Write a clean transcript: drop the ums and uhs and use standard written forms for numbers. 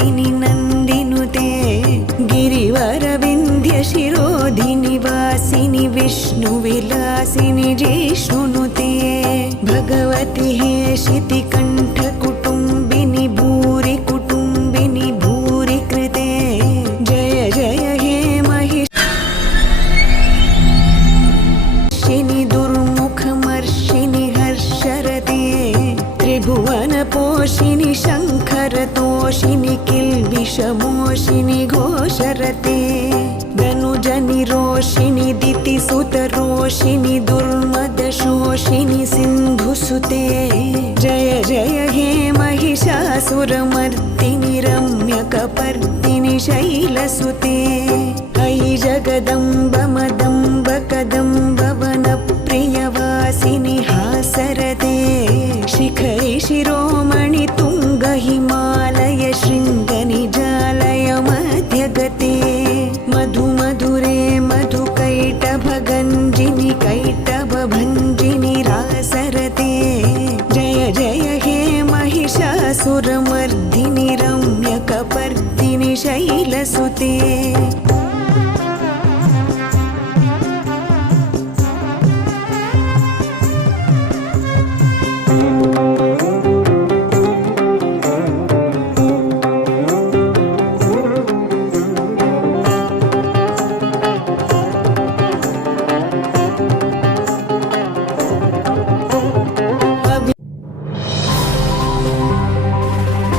सुरमर्दिनि नन्दिनुते गिरिवरविन्ध्यशिरोधिनि वासिनि विष्णुविलासिनि जिष्णुनुते भगवति हेशितिकण्ठकुटुम्बिनि भूरि कुटुम्बिनि भूरि कृते जय जय हे महिषिनि दुर्मुखमर्षिनि हर्षरते त्रिभुवनपोषिनि शङ्करतोषिनि किल्बिषमोषिनि घोषरते धनुजनिरोषिनि दितिसुतरोषिनि दुर्मदशोषिनि सिन्धुसुते जय जय हे महिषासुरमर्दिनि रम्यकपर्दिनि शैलसुते अयि जगदम्ब मदम्ब कदम्ब वनप्रियवासिनि हासरते शिखरि शिरोमणि तुङ्ग हिमालय शृङ्गनिजालय मध्यगते मधु मधुरे मधुकैटभगञ्जिनि कैटभभञ्जिनि रासरते जय जय हे महिषासुरमर्दिनि रम्यकपर्दिनि शैलसुते।